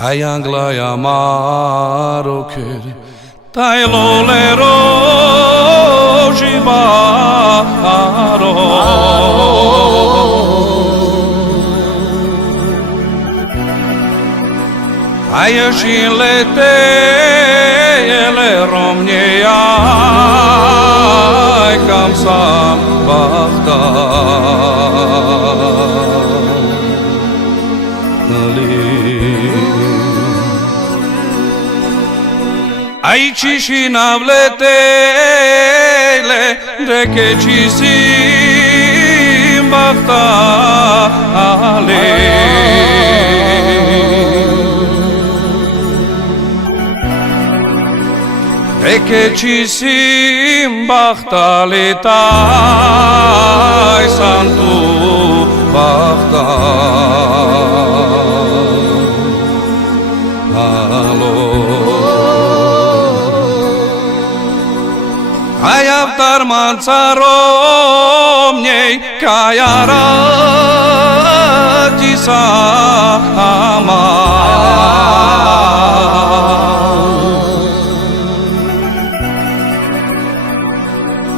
Ayangla yamaro kere Tailo lero jibaro Ayashin lete ele romnie ay kam sam bachta Aici și navletele de che ci sim bahtale de che ci sim bahtale tai santu Ayavtar mancaromniej kayarati sama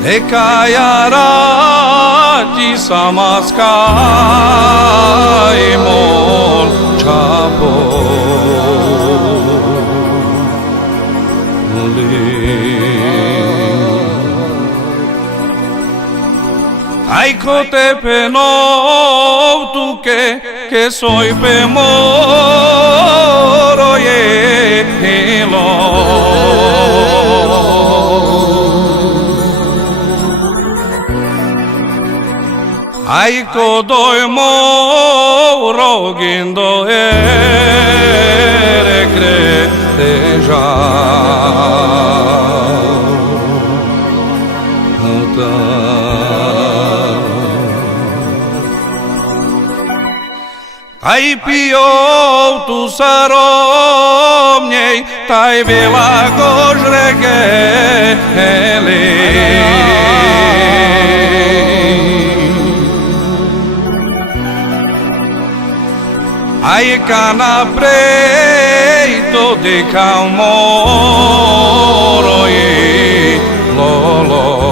E kayarati samaskai mol chapo Ai cote pe nou tu que soy pe moro yelo Ai codoi moro gindo ere creteja Ai piou tu saromniej, tai vela gožregele. Ai cana preito de calmoro e lolo.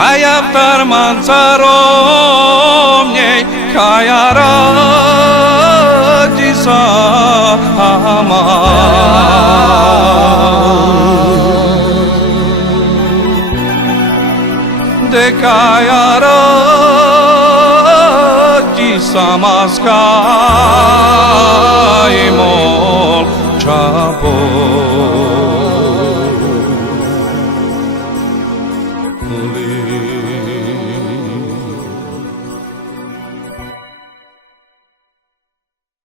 Ayavtar mancaromniej kayarati sama De kayarati samaskai mol chapo Holy